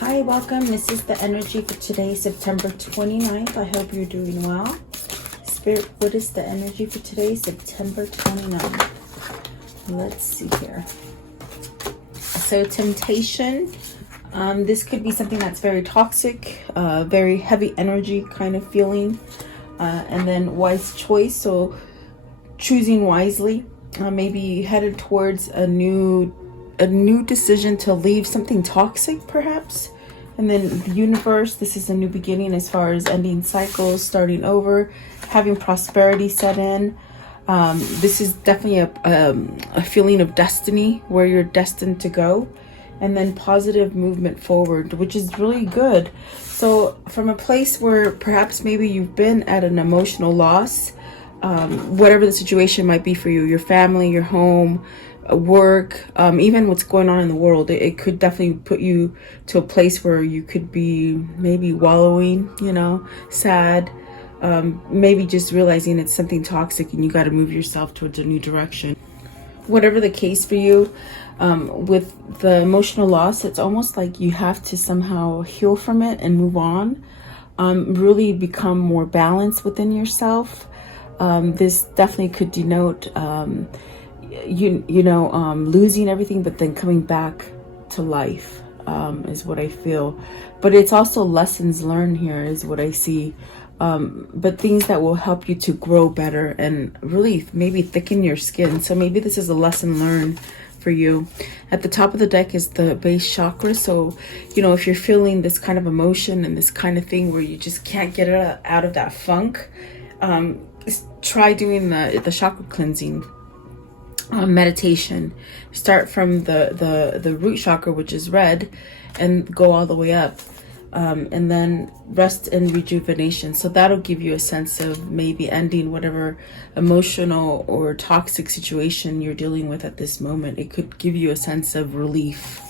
Hi, welcome. This is the energy for today, September 29th. I hope you're doing well. Spirit, what is the energy for today, September 29th? Let's see here. So temptation, this could be something that's very toxic, very heavy energy kind of feeling. And then wise choice, so choosing wisely, maybe headed towards a new decision to leave something toxic perhaps. And then the universe, this is a new beginning as far as ending cycles, starting over, having prosperity set in. This is definitely a feeling of destiny, where you're destined to go. And then positive movement forward, which is really good. So from a place where perhaps maybe you've been at an emotional loss, whatever the situation might be for you, your family, your home, work, even what's going on in the world, it could definitely put you to a place where you could be maybe wallowing, sad, maybe just realizing it's something toxic and you got to move yourself towards a new direction. Whatever the case for you, with the emotional loss, it's almost like you have to somehow heal from it and move on, really become more balanced within yourself. This definitely could denote losing everything, but then coming back to life, is what I feel. But it's also lessons learned here is what I see. But things that will help you to grow better and really maybe thicken your skin. So maybe this is a lesson learned for you. At the top of the deck is the base chakra. So, if you're feeling this kind of emotion and this kind of thing where you just can't get it out of that funk, try doing the chakra cleansing meditation. Start from the root chakra, which is red, and go all the way up. And then rest and rejuvenation. So that'll give you a sense of maybe ending whatever emotional or toxic situation you're dealing with at this moment. It could give you a sense of relief.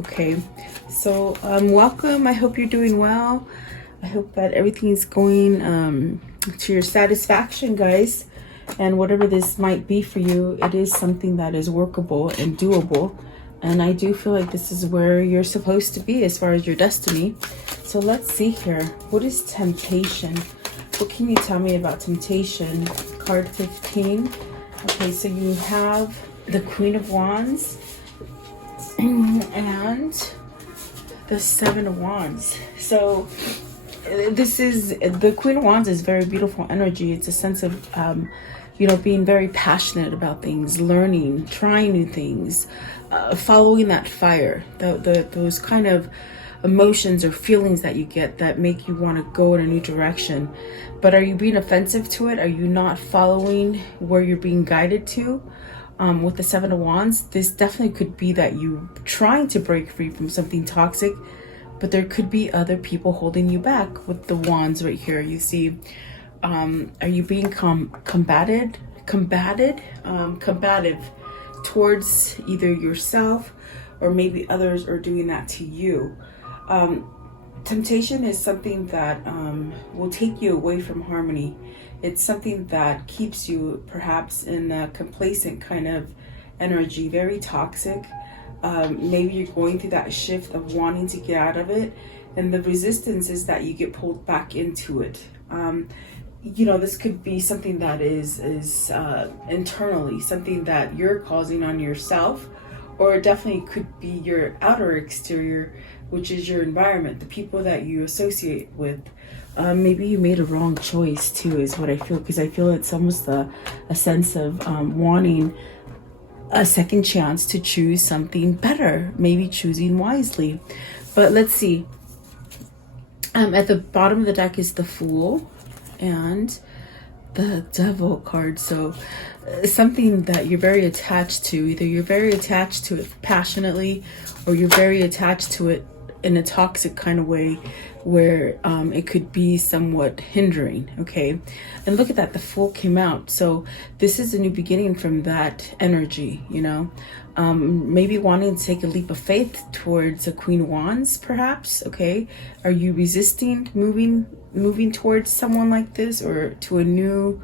Okay, so welcome. I hope you're doing well. I hope that everything's going to your satisfaction, guys. And whatever this might be for you, it is something that is workable and doable. And I do feel like this is where you're supposed to be as far as your destiny. So let's see here. What is temptation? What can you tell me about temptation? Card 15. Okay, so you have the Queen of Wands and the Seven of Wands. So this is, the Queen of Wands is very beautiful energy. It's a sense of, being very passionate about things, learning, trying new things, following that fire, those kind of emotions or feelings that you get that make you want to go in a new direction. But are you being offensive to it? Are you not following where you're being guided to? With the Seven of Wands, this definitely could be that you trying to break free from something toxic, but there could be other people holding you back. With the wands right here, you see, are you being combative towards either yourself or maybe others are doing that to you? Temptation is something that will take you away from harmony. It's something that keeps you perhaps in a complacent kind of energy, very toxic. Maybe you're going through that shift of wanting to get out of it, and the resistance is that you get pulled back into it. This could be something that is internally, something that you're causing on yourself, or it definitely could be your outer exterior, which is your environment, the people that you associate with. Maybe you made a wrong choice too, is what I feel, because I feel it's almost a sense of wanting a second chance to choose something better, maybe choosing wisely. But let's see. At the bottom of the deck is the Fool and the Devil card. So something that you're very attached to. Either you're very attached to it passionately, or you're very attached to it in a toxic kind of way where it could be somewhat hindering. Okay, and look at that, the Fool came out. So this is a new beginning from that energy, maybe wanting to take a leap of faith towards a Queen of Wands perhaps. Okay, are you resisting moving towards someone like this, or to a new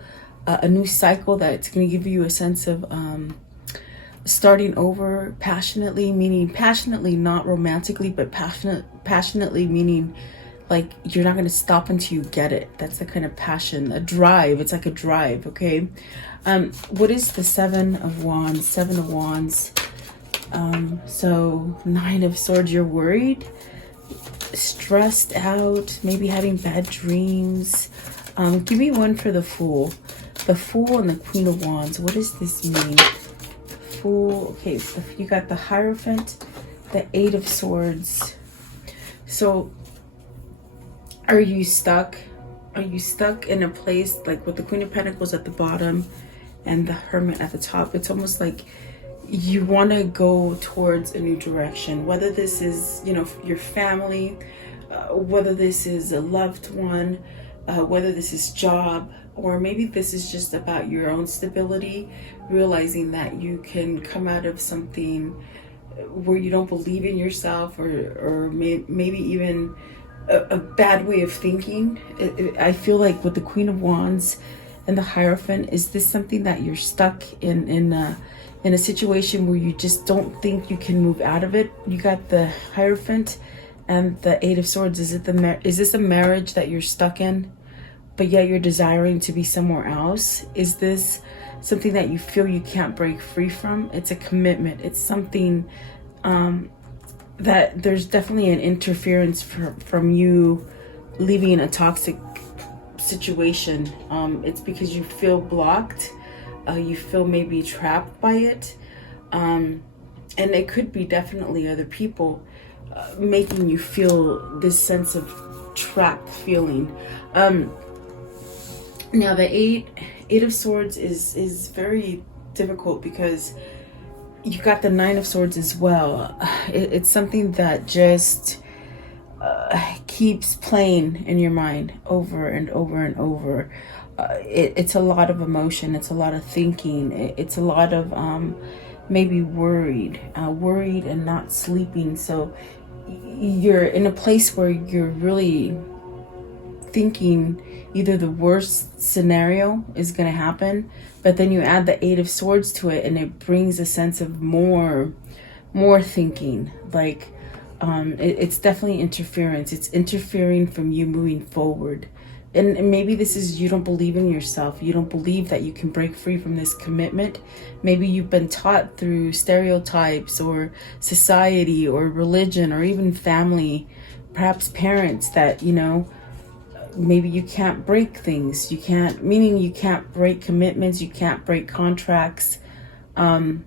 cycle that's going to give you a sense of starting over passionately, meaning passionately, not romantically, but passionately meaning like you're not going to stop until you get it. That's the kind of passion, a drive. It's like a drive. Okay. What is the Seven of Wands? Seven of Wands. So Nine of Swords, you're worried, stressed out, maybe having bad dreams. Give me one for the Fool. The Fool and the Queen of Wands. What does this mean? Fool. Okay, so you got the Hierophant, the Eight of Swords. So are you stuck? Are you stuck in a place like with the Queen of Pentacles at the bottom and the Hermit at the top? It's almost like you want to go towards a new direction, whether this is, you know, your family, whether this is a loved one, whether this is job, or maybe this is just about your own stability, realizing that you can come out of something where you don't believe in yourself, or maybe even a bad way of thinking. I feel like with the Queen of Wands and the Hierophant, is this something that you're stuck in a situation where you just don't think you can move out of it? You got the Hierophant and the Eight of Swords. Is this a marriage that you're stuck in, but yet you're desiring to be somewhere else? Is this something that you feel you can't break free from? It's a commitment. It's something that there's definitely an interference from you leaving a toxic situation. It's because you feel blocked. You feel maybe trapped by it. And it could be definitely other people making you feel this sense of trapped feeling. Now the Eight of Swords is very difficult because you got the Nine of Swords as well. It's something that just keeps playing in your mind over and over and over. It's a lot of emotion. It's a lot of thinking. It's a lot of maybe worried and not sleeping. So you're in a place where you're really thinking either the worst scenario is going to happen, but then you add the Eight of Swords to it and it brings a sense of more thinking. Like it's definitely interference. It's interfering from you moving forward. And maybe this is, you don't believe in yourself. You don't believe that you can break free from this commitment. Maybe you've been taught through stereotypes or society or religion or even family, perhaps parents, that, you know, maybe you can't break things. You can't, meaning you can't break commitments. You can't break contracts. And,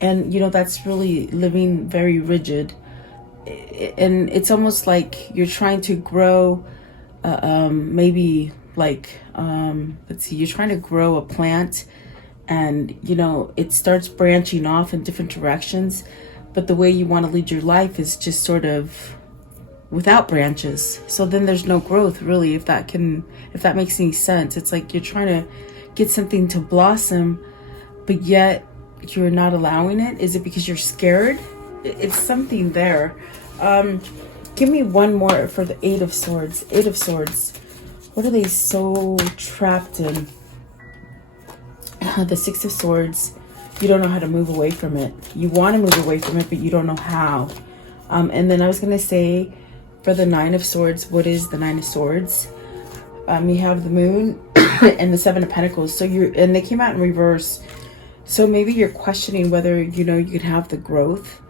you know, that's really living very rigid. And it's almost like you're trying to grow maybe like let's see, you're trying to grow a plant and, you know, it starts branching off in different directions, but the way you want to lead your life is just sort of without branches. So then there's no growth, really, if that makes any sense. It's like you're trying to get something to blossom, but yet you're not allowing it. Is it because you're scared? It's something there. Give me one more for the Eight of Swords. Eight of Swords. What are they so trapped in? The Six of Swords. You don't know how to move away from it. You want to move away from it, but you don't know how. And then I was going to say, for the Nine of Swords, what is the Nine of Swords? You have the Moon and the Seven of Pentacles. So and they came out in reverse. So maybe you're questioning whether, you know, you could have the growth.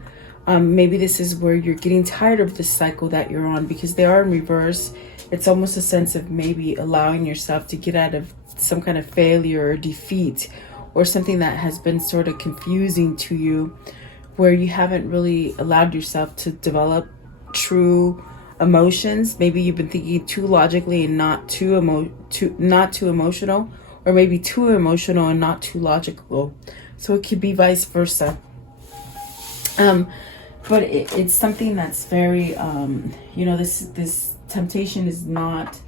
Maybe this is where you're getting tired of this cycle that you're on, because they are in reverse. It's almost a sense of maybe allowing yourself to get out of some kind of failure or defeat, or something that has been sort of confusing to you, where you haven't really allowed yourself to develop true emotions. Maybe you've been thinking too logically and not too emotional, or maybe too emotional and not too logical. So it could be vice versa. But it's something that's very, you know, this temptation is not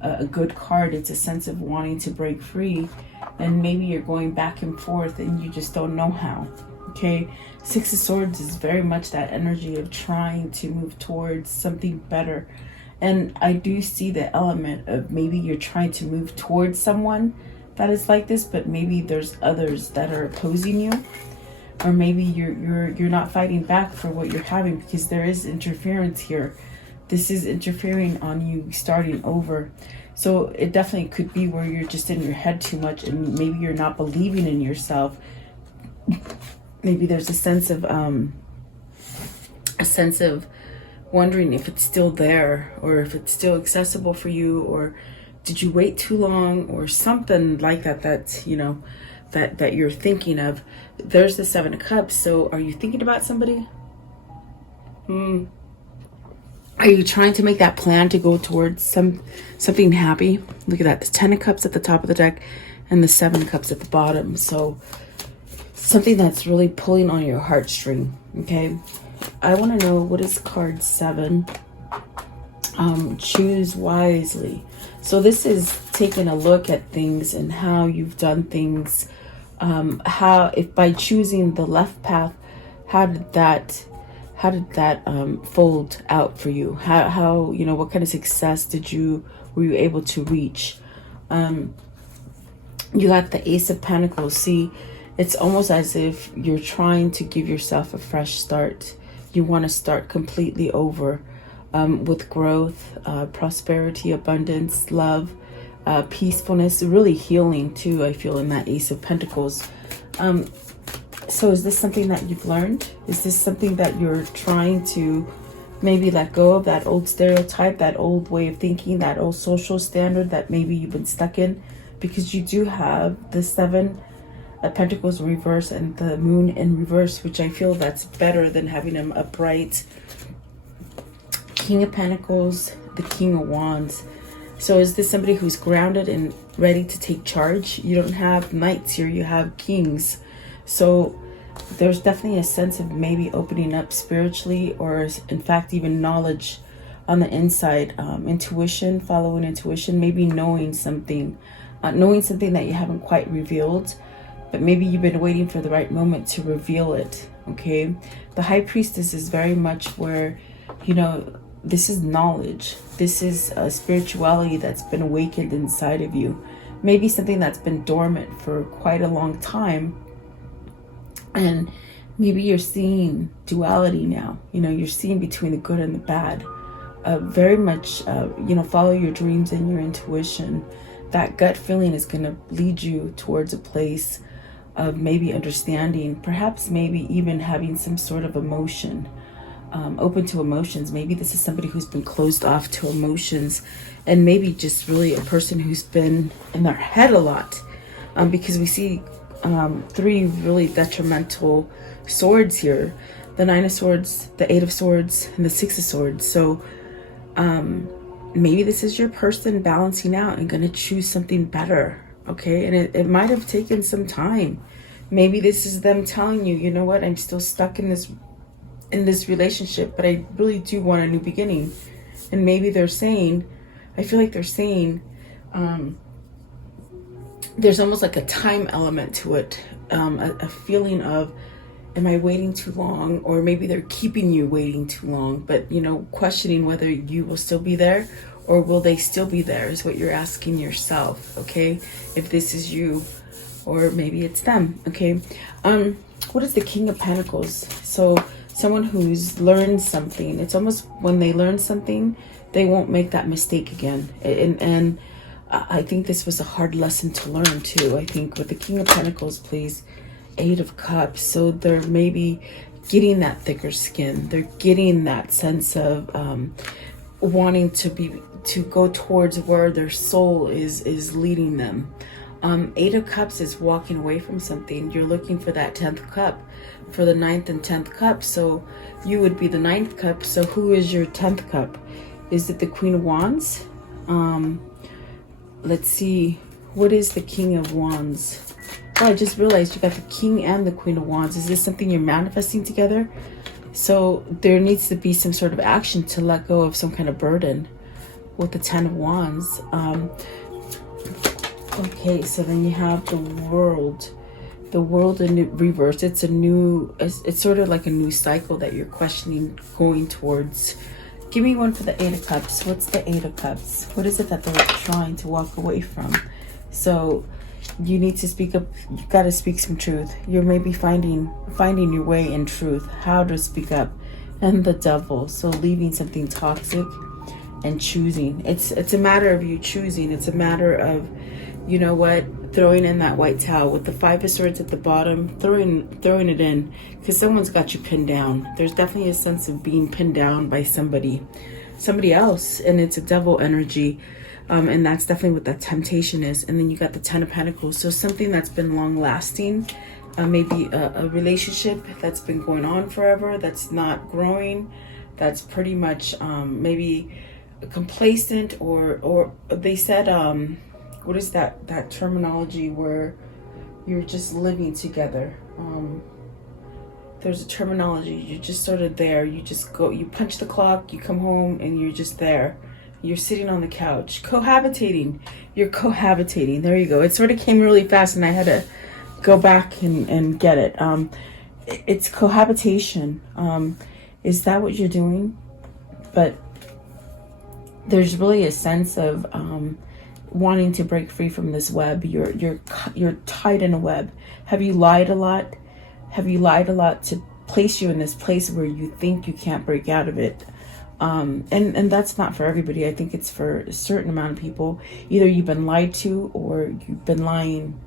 a good card. It's a sense of wanting to break free, and maybe you're going back and forth and you just don't know how. Okay, Six of Swords is very much that energy of trying to move towards something better. And I do see the element of maybe you're trying to move towards someone that is like this, but maybe there's others that are opposing you. or maybe you're not fighting back for what you're having, because there is interference here. This is interfering on you starting over. So it definitely could be where you're just in your head too much, and maybe you're not believing in yourself. Maybe there's a sense of wondering if it's still there, or if it's still accessible for you, or did you wait too long, or something like that. That's, you know, that you're thinking of. There's the Seven of Cups. So are you thinking about somebody? Are you trying to make that plan to go towards something happy? Look at that. The Ten of Cups at the top of the deck and the Seven of Cups at the bottom. So something that's really pulling on your heartstring. Okay. I want to know, what is card 7? Choose wisely. So this is taking a look at things and how you've done things. How, if by choosing the left path, how did that fold out for you? How, you know, what kind of success were you able to reach? You got the Ace of Pentacles. See, it's almost as if you're trying to give yourself a fresh start. You want to start completely over, with growth, prosperity, abundance, love, peacefulness, really healing too, I feel, in that Ace of Pentacles. So is this something that you've learned? Is this something that you're trying to maybe let go of, that old stereotype, that old way of thinking, that old social standard that maybe you've been stuck in? Because you do have the Seven of Pentacles reverse and the Moon in reverse, which I feel that's better than having them upright. King of Pentacles, the King of Wands. So is this somebody who's grounded and ready to take charge? You don't have knights here, you have kings. So there's definitely a sense of maybe opening up spiritually, or in fact even knowledge on the inside, intuition, following intuition, maybe knowing something that you haven't quite revealed, but maybe you've been waiting for the right moment to reveal it. Okay, the High Priestess is very much where, you know, this is knowledge. This is a spirituality that's been awakened inside of you. Maybe something that's been dormant for quite a long time. And maybe you're seeing duality now. You know, you're seeing between the good and the bad. Very much, you know, follow your dreams and your intuition. That gut feeling is going to lead you towards a place of maybe understanding, perhaps maybe even having some sort of emotion, open to emotions. Maybe this is somebody who's been closed off to emotions, and maybe just really a person who's been in their head a lot, because we see 3 really detrimental swords here: the 9 of Swords, the 8 of Swords, and the 6 of Swords. So maybe this is your person balancing out and going to choose something better. Okay, and it might have taken some time. Maybe this is them telling you, you know what, I'm still stuck in this relationship, but I really do want a new beginning. And maybe they're saying, I feel like they're saying, there's almost like a time element to it, a feeling of, am I waiting too long? Or maybe they're keeping you waiting too long, but, you know, questioning whether you will still be there, or will they still be there, is what you're asking yourself. Okay, if this is you, or maybe it's them. Okay, what is the King of Pentacles? So someone who's learned something. It's almost when they learn something, they won't make that mistake again. And I think this was a hard lesson to learn too. I think with the King of Pentacles, please, 8 of Cups. So they're maybe getting that thicker skin. They're getting that sense of wanting to go towards where their soul is leading them. 8 of Cups is walking away from something. You're looking for that 10th cup, for the 9th and 10th cup. So you would be the 9th cup. So who is your 10th cup? Is it the Queen of Wands? Let's see. What is the King of Wands? Oh, I just realized you got the King and the Queen of Wands. Is this something you're manifesting together? So there needs to be some sort of action to let go of some kind of burden with the 10 of Wands. Okay, so then you have the World. The World in reverse. It's a new, it's sort of like a new cycle that you're questioning, going towards. Give me one for the 8 of Cups. What's the 8 of Cups? What is it that they're trying to walk away from? So you need to speak up. You got to speak some truth. You're maybe finding your way in truth, how to speak up. And the Devil. So leaving something toxic and choosing. It's a matter of you choosing. It's a matter of, you know what, throwing in that white towel with the 5 of Swords at the bottom, throwing it in, because someone's got you pinned down. There's definitely a sense of being pinned down by somebody else, and it's a Devil energy. And that's definitely what that temptation is. And then you got the 10 of Pentacles. So something that's been long lasting, maybe a relationship that's been going on forever, that's not growing, that's pretty much maybe complacent, or they said, what is that terminology where you're just living together? There's a terminology. You're just sort of there. You just go, you punch the clock, you come home, and you're just there. You're sitting on the couch, cohabitating. You're cohabitating. There you go. It sort of came really fast, and I had to go back and get it. It's cohabitation. Is that what you're doing? But there's really a sense of wanting to break free from this web. You're tied in a web. Have you lied a lot? Have you lied a lot to place you in this place where you think you can't break out of it? And that's not for everybody. I think it's for a certain amount of people. Either you've been lied to, or you've been lying.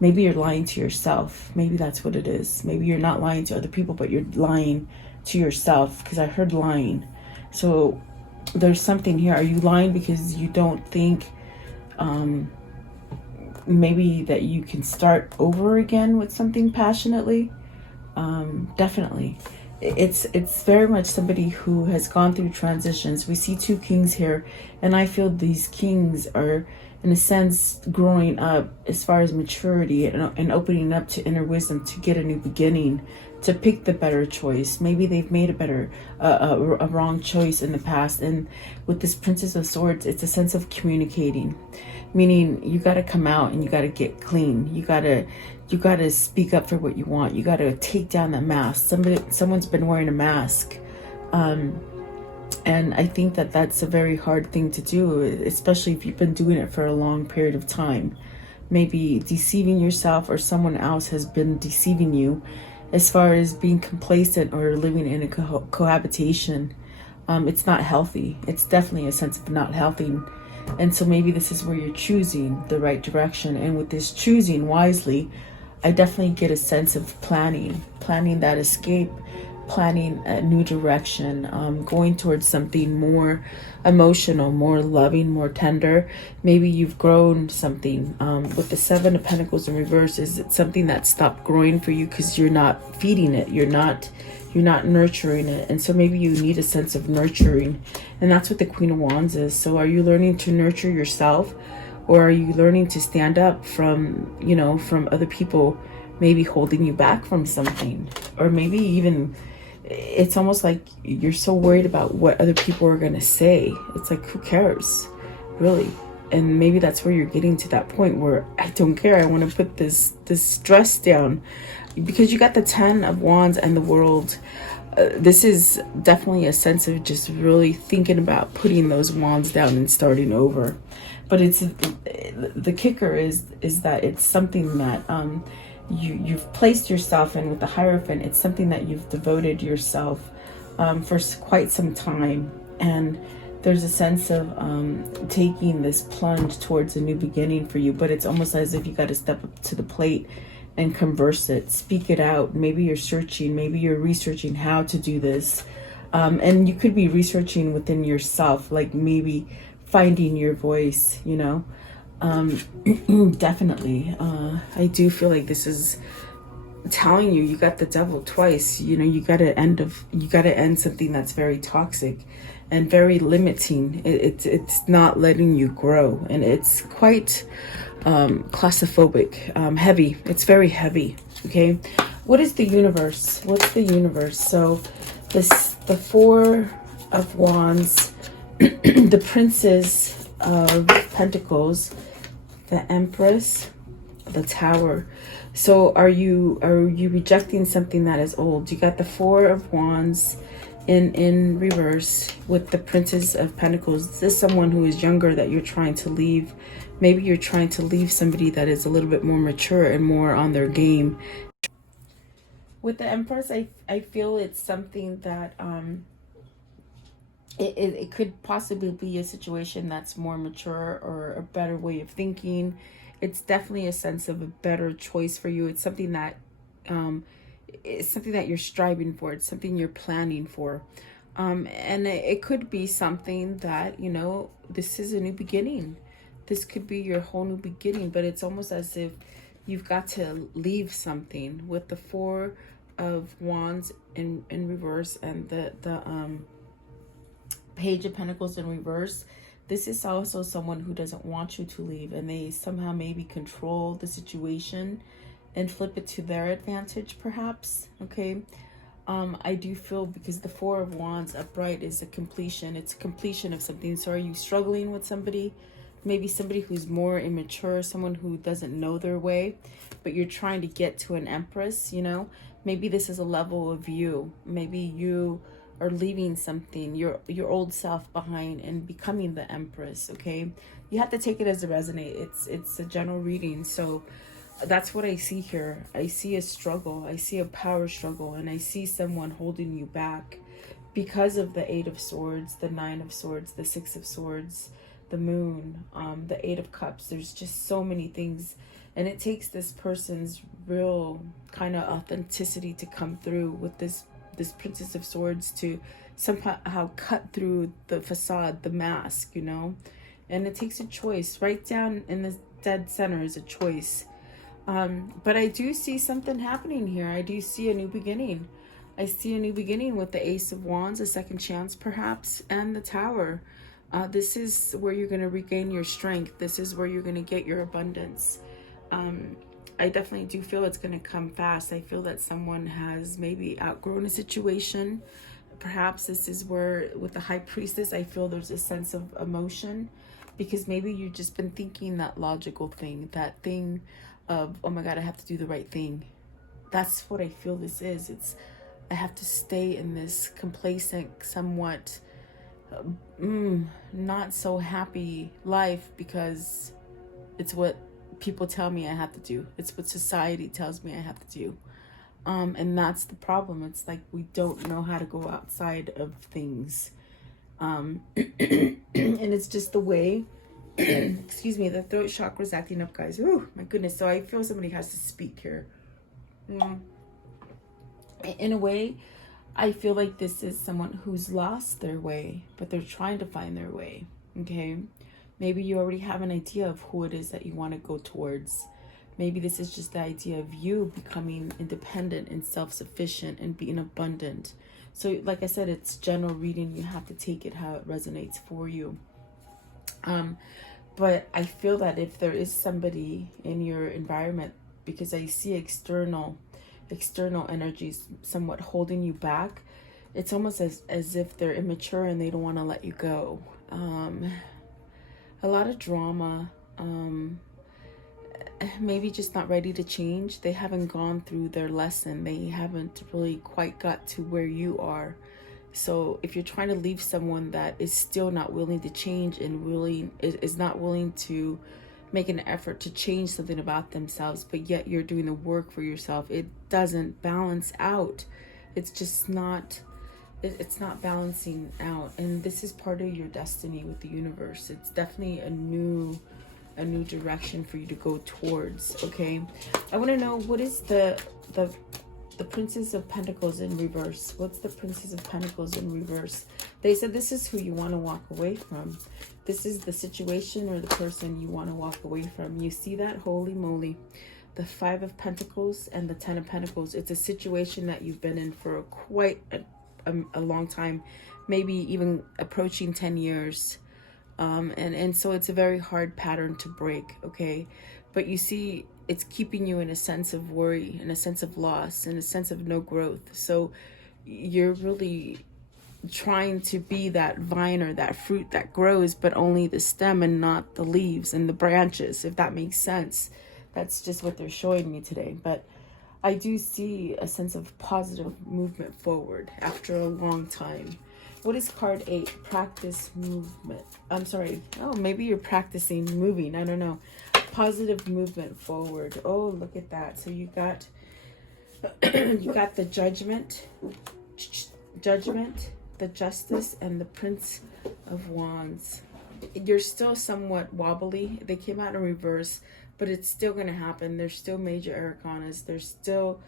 Maybe you're lying to yourself. Maybe that's what it is. Maybe you're not lying to other people, but you're lying to yourself, because I heard lying. So there's something here. Are you lying because you don't think maybe that you can start over again with something passionately? Definitely. It's very much somebody who has gone through transitions. We see 2 kings here, and I feel these kings are, in a sense, growing up as far as maturity and opening up to inner wisdom, to get a new beginning, to pick the better choice. Maybe they've made a wrong choice in the past. And with this Princess of Swords, it's a sense of communicating, meaning you got to come out and you got to get clean. You got to speak up for what you want. You got to take down that mask. Someone's been wearing a mask. And I think that that's a very hard thing to do, especially if you've been doing it for a long period of time. Maybe deceiving yourself, or someone else has been deceiving you as far as being complacent or living in a cohabitation. It's not healthy. It's definitely a sense of not healthy. And so maybe this is where you're choosing the right direction. And with this choosing wisely, I definitely get a sense of planning that escape, planning a new direction, going towards something more emotional, more loving, more tender. Maybe you've grown something. With the 7 of Pentacles in reverse, is it something that stopped growing for you because you're not feeding it, you're not nurturing it? And so maybe you need a sense of nurturing, and that's what the Queen of Wands is. So are you learning to nurture yourself, or are you learning to stand up from other people maybe holding you back from something? Or maybe even it's almost like you're so worried about what other people are going to say. It's like, who cares, really? And maybe that's where you're getting to that point where I don't care. I want to put this stress down, because you got the 10 of Wands and the World. This is definitely a sense of just really thinking about putting those wands down and starting over. But it's the kicker is that it's something that you've placed yourself in with the Hierophant. It's something that you've devoted yourself for quite some time, and there's a sense of taking this plunge towards a new beginning for you. But it's almost as if you got to step up to the plate and converse it, speak it out. Maybe you're searching, maybe you're researching how to do this, and you could be researching within yourself, like maybe finding your voice, definitely. I do feel like this is telling you got the Devil twice. You got to end something that's very toxic and very limiting. It's not letting you grow, and it's quite claustrophobic, heavy. It's very heavy. Okay, what is the universe? What's the universe? So the 4 of Wands, the Princess of Pentacles, the Empress, the Tower. So are you rejecting something that is old? You got the 4 of Wands in reverse with the Princess of Pentacles. This is someone who is younger that you're trying to leave. Maybe you're trying to leave somebody that is a little bit more mature and more on their game. With the Empress, I feel it's something that it could possibly be a situation that's more mature or a better way of thinking. It's definitely a sense of a better choice for you. It's something that it's something that you're striving for. It's something you're planning for. And it could be something that, you know, this is a new beginning. This could be your whole new beginning, but it's almost as if you've got to leave something. With the Four of Wands in reverse and the Page of Pentacles in reverse, this is also someone who doesn't want you to leave, and they somehow maybe control the situation and flip it to their advantage, perhaps. Okay. I do feel, because the Four of Wands upright is a completion. It's a completion of something. So are you struggling with somebody? Maybe somebody who's more immature, someone who doesn't know their way, but you're trying to get to an Empress, you know? Maybe this is a level of you. Maybe you are leaving something, your old self behind, and becoming the Empress. Okay, you have to take it as it resonates. It's a general reading, so that's what I see here. I see a struggle, I see a power struggle, and I see someone holding you back because of the Eight of Swords, the Nine of Swords, the Six of Swords, the Moon, the Eight of Cups. There's just so many things, and it takes this person's real kind of authenticity to come through with this Princess of Swords to somehow cut through the facade, the mask, you know. And it takes a choice. Right down in the dead center is a choice. But I do see something happening here. I do see a new beginning. I see a new beginning with the Ace of Wands, a second chance perhaps, and the Tower. This is where you're going to regain your strength. This is where you're going to get your abundance. I definitely do feel it's going to come fast. I feel that someone has maybe outgrown a situation. Perhaps this is where, with the High Priestess, I feel there's a sense of emotion, because maybe you've just been thinking that logical thing, that thing of, oh my God, I have to do the right thing. That's what I feel this is. It's, I have to stay in this complacent, somewhat not so happy life, because it's what people tell me I have to do. It's what society tells me I have to do. And that's the problem. It's like we don't know how to go outside of things. And it's just the way, excuse me, the throat chakra is acting up, guys. Oh my goodness. So I feel somebody has to speak here. In a way, I feel like this is someone who's lost their way, but they're trying to find their way. Okay. Maybe you already have an idea of who it is that you want to go towards. Maybe this is just the idea of you becoming independent and self-sufficient and being abundant. So like I said, it's general reading. You have to take it how it resonates for you. But I feel that if there is somebody in your environment, because I see external energies somewhat holding you back, it's almost as if they're immature and they don't want to let you go. A lot of drama, maybe just not ready to change. They haven't gone through their lesson. They haven't really quite got to where you are. So if you're trying to leave someone that is still not willing to change and is not willing to make an effort to change something about themselves, but yet you're doing the work for yourself, it doesn't balance out. It's just not, it's not balancing out. And this is part of your destiny with the universe. It's definitely a new direction for you to go towards. Okay, I want to know, what is the Princess of Pentacles in reverse? What's the Princess of Pentacles in reverse? They said this is who you want to walk away from. This is the situation or the person you want to walk away from. You see that? Holy moly. The Five of Pentacles and the Ten of Pentacles. It's a situation that you've been in for quite a long time, maybe even approaching 10 years. And so it's a very hard pattern to break, okay? But you see, it's keeping you in a sense of worry, in a sense of loss, in a sense of no growth. So you're really trying to be that vine or that fruit that grows, but only the stem and not the leaves and the branches, if that makes sense. That's just what they're showing me today. But I do see a sense of positive movement forward after a long time. What is card 8? Practice movement. I'm sorry. Oh, maybe you're practicing moving. I don't know. Positive movement forward. Oh, look at that. So you got you got the judgment, the justice, and the Prince of Wands. You're still somewhat wobbly. They came out in reverse, but it's still going to happen. There's still major arcanas. They're still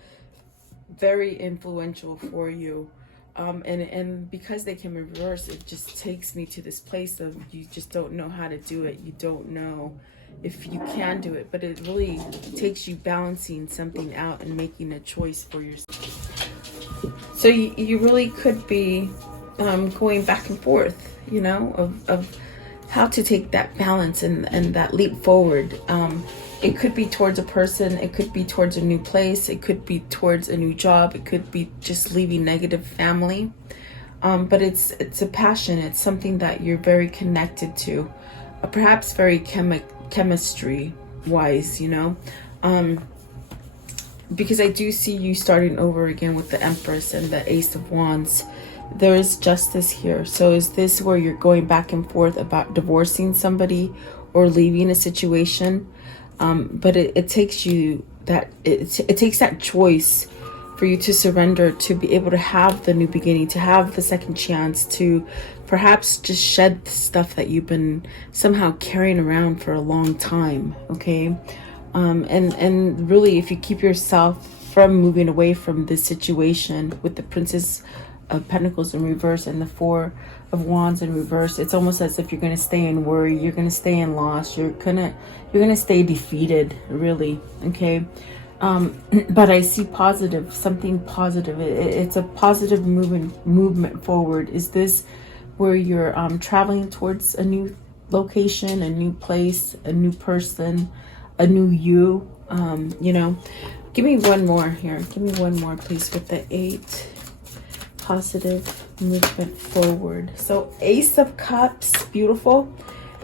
very influential for you. And because they came in reverse, it just takes me to this place of you just don't know how to do it. You don't know if you can do it, but it really takes you balancing something out and making a choice for yourself. So you really could be going back and forth, you know, of how to take that balance and that leap forward. It could be towards a person, it could be towards a new place, it could be towards a new job, it could be just leaving negative family. But it's a passion, it's something that you're very connected to, perhaps very chemistry wise, you know, because I do see you starting over again with the Empress and the Ace of Wands. There is justice here. So is this where you're going back and forth about divorcing somebody or leaving a situation? But it takes you that it takes that choice for you to surrender, to be able to have the new beginning, to have the second chance, to perhaps just shed the stuff that you've been somehow carrying around for a long time. Okay. And really, if you keep yourself from moving away from this situation with the Princess of Pentacles in reverse and the Four of Wands in reverse, it's almost as if you're going to stay in worry, you're going to stay in loss, you're going to stay defeated, really. Okay. But I see positive, something positive. It's a positive movement forward. Is this where you're traveling towards a new location, a new place, a new person, a new you? You know, give me one more here. Give me one more, please, with the 8. Positive movement forward. So Ace of Cups, beautiful,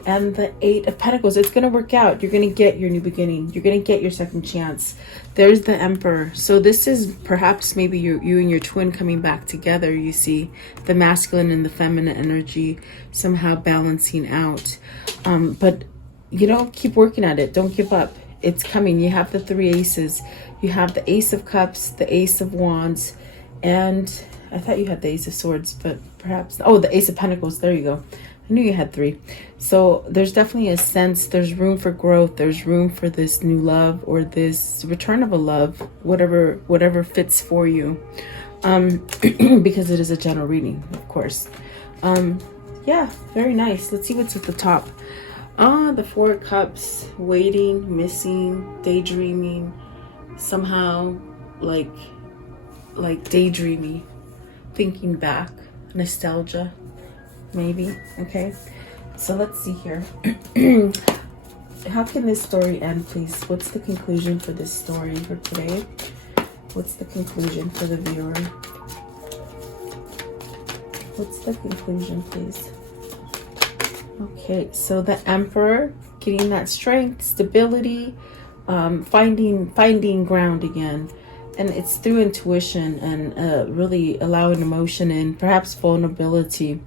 and the 8 of Pentacles. It's going to work out. You're going to get your new beginning. You're going to get your second chance. There's the Emperor. So this is perhaps maybe you and your twin coming back together. You see the masculine and the feminine energy somehow balancing out. But you know, keep working at it. Don't give up. It's coming. You have the 3 aces. You have the Ace of Cups, the Ace of Wands, and I thought you had the Ace of Swords, but perhaps, oh, the Ace of Pentacles. There you go. I knew you had 3. So there's definitely a sense, there's room for growth. There's room for this new love or this return of a love, whatever fits for you. Because it is a general reading, of course. Yeah, very nice. Let's see what's at the top. The 4 of Cups, waiting, missing, daydreaming, somehow like daydreaming, thinking back, nostalgia, maybe. Okay, so let's see here. How can this story end, please? What's the conclusion for this story for today? What's the conclusion for the viewer? What's the conclusion, please? Okay, so the Emperor, getting that strength, stability, finding ground again. And it's through intuition and really allowing emotion and perhaps vulnerability.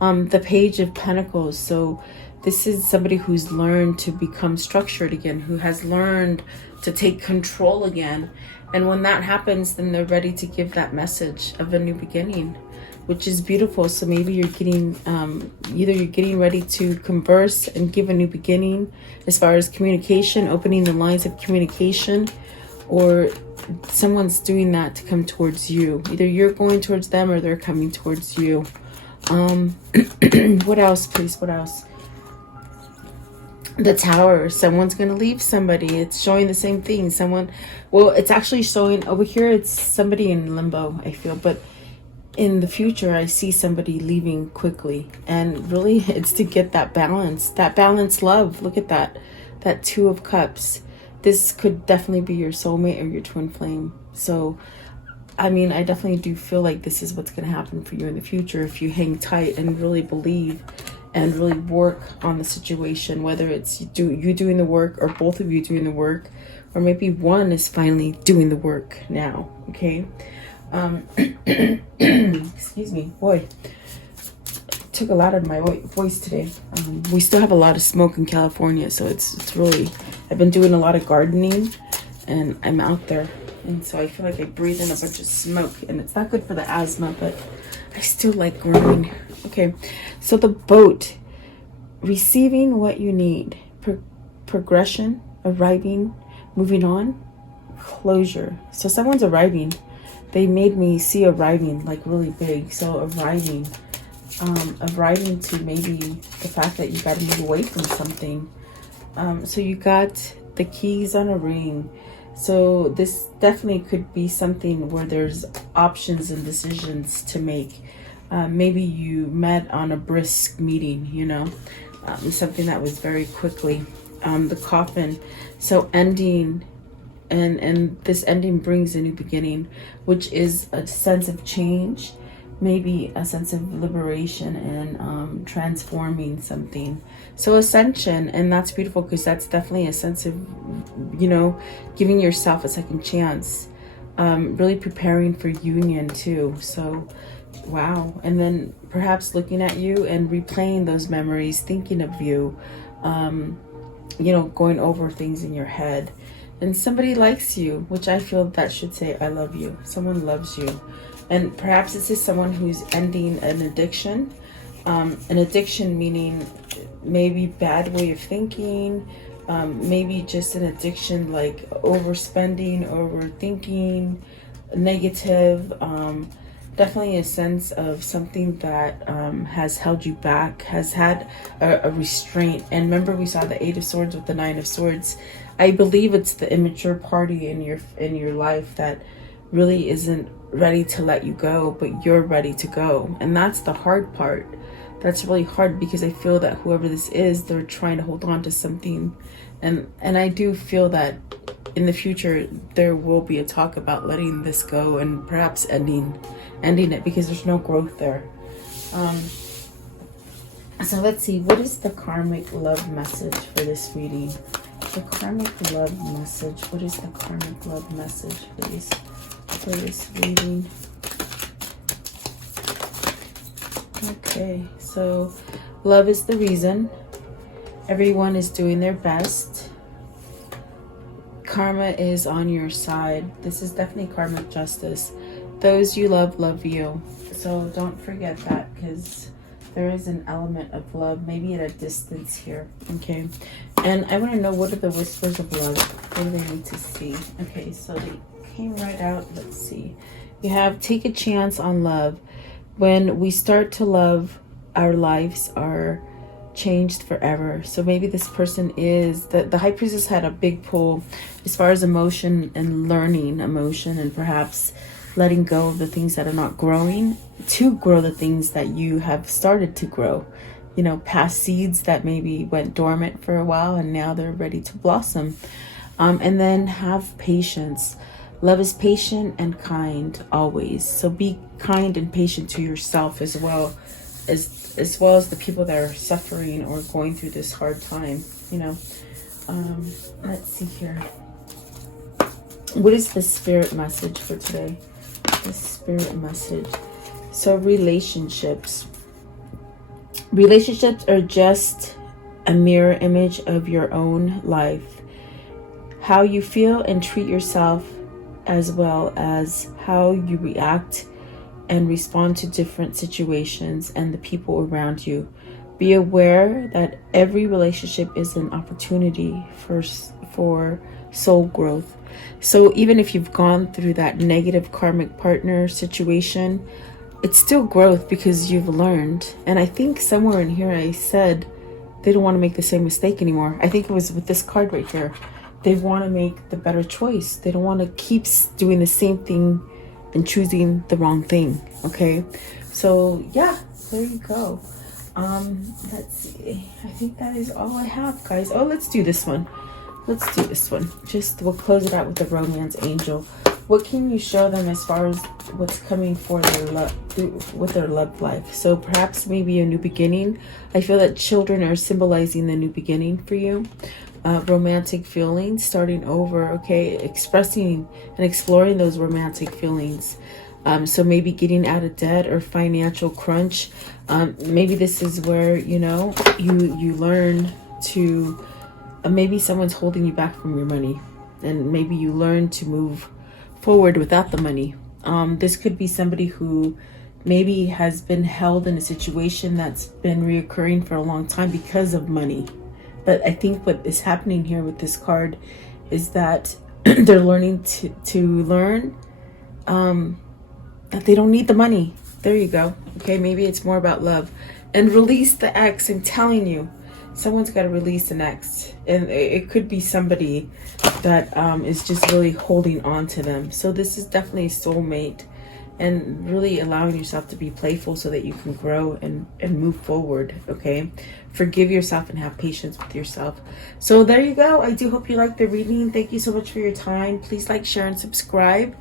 The Page of Pentacles. So this is somebody who's learned to become structured again, who has learned to take control again. And when that happens, then they're ready to give that message of a new beginning, which is beautiful. So maybe you're getting, either you're getting ready to converse and give a new beginning as far as communication, opening the lines of communication, or someone's doing that to come towards you. Either you're going towards them or they're coming towards you. What else, please? What else? The Tower. Someone's going to leave somebody. It's showing the same thing. Someone, well, it's actually showing over here, it's somebody in limbo, I feel. But in the future, I see somebody leaving quickly. And really, it's to get that balance. That balanced love. Look at that. That 2 of Cups. This could definitely be your soulmate or your twin flame. So, I mean, I definitely do feel like this is what's going to happen for you in the future if you hang tight and really believe and really work on the situation, whether it's you doing the work or both of you doing the work, or maybe one is finally doing the work now. Okay. Excuse me, boy, took a lot of my voice today. We still have a lot of smoke in California, so it's really, I've been doing a lot of gardening and I'm out there, and so I feel like I breathe in a bunch of smoke, and it's not good for the asthma, but I still like growing. Okay, so the boat, receiving what you need, progression, arriving, moving on, closure. So someone's arriving. They made me see arriving like really big. So arriving to maybe the fact that you got to move away from something. So you got the keys on a ring. So this definitely could be something where there's options and decisions to make. Maybe you met on a brisk meeting, you know, something that was very quickly. The coffin, so ending, and this ending brings a new beginning, which is a sense of change, maybe a sense of liberation and transforming something. So ascension, and that's beautiful because that's definitely a sense of, you know, giving yourself a second chance, really preparing for union too. So wow. And then perhaps looking at you and replaying those memories, thinking of you, you know, going over things in your head. And somebody likes you, which I feel that should say, I love you. Someone loves you. And perhaps this is someone who's ending an addiction. An addiction meaning maybe bad way of thinking, maybe just an addiction like overspending, overthinking, negative, definitely a sense of something that has held you back, has had a restraint. And remember, we saw the 8 of Swords with the 9 of Swords. I believe it's the immature party in your life that really isn't ready to let you go, but you're ready to go. And that's the hard part. That's really hard, because I feel that whoever this is, they're trying to hold on to something. And I do feel that in the future there will be a talk about letting this go and perhaps ending it, because there's no growth there. So let's see, what is the karmic love message for this reading? The karmic love message. What is the karmic love message, please, for this reading? Okay, so love is the reason. Everyone is doing their best. Karma is on your side. This is definitely karmic justice. Those you love, love you. So don't forget that, because there is an element of love, maybe at a distance here. Okay. And I want to know, what are the whispers of love? What do they need to see? Okay, so they came right out. Let's see. You have take a chance on love. When we start to love, our lives are changed forever. So maybe this person is, the High Priestess had a big pull as far as emotion and learning emotion, and perhaps letting go of the things that are not growing to grow the things that you have started to grow. You know, past seeds that maybe went dormant for a while and now they're ready to blossom. And then have patience. Love is patient and kind always. So be kind and patient to yourself as well as the people that are suffering or going through this hard time, you know. Let's see here. What is the spirit message for today? The spirit message. So relationships are just a mirror image of your own life. How you feel and treat yourself, as well as how you react and respond to different situations and the people around you. Be aware that every relationship is an opportunity for soul growth. So even if you've gone through that negative karmic partner situation, it's still growth, because you've learned. And I think somewhere in here I said they don't want to make the same mistake anymore. I think it was with this card right here. They want to make the better choice. They don't want to keep doing the same thing and choosing the wrong thing. Okay, so yeah, there you go. Let's see, I think that is all I have, guys. Oh, let's do this one. We'll close it out with the romance angel. What can you show them as far as what's coming for their love, with their love life? So perhaps maybe a new beginning. I feel that children are symbolizing the new beginning for you. Romantic feelings, starting over, okay? Expressing and exploring those romantic feelings. So maybe getting out of debt or financial crunch. Maybe this is where, you know, you learn to, maybe someone's holding you back from your money. And maybe you learn to move forward without the money. This could be somebody who maybe has been held in a situation that's been reoccurring for a long time because of money. But I think what is happening here with this card is that they're learning to learn that they don't need the money. There you go. Okay, maybe it's more about love. And release the ex. I'm telling you, someone's got to release an ex. And it could be somebody that is just really holding on to them. So this is definitely a soulmate. And really allowing yourself to be playful so that you can grow and move forward, okay? Forgive yourself and have patience with yourself. So there you go. I do hope you liked the reading. Thank you so much for your time. Please like, share, and subscribe.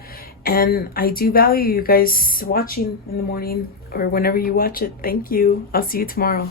And I do value you guys watching in the morning or whenever you watch it. Thank you. I'll see you tomorrow.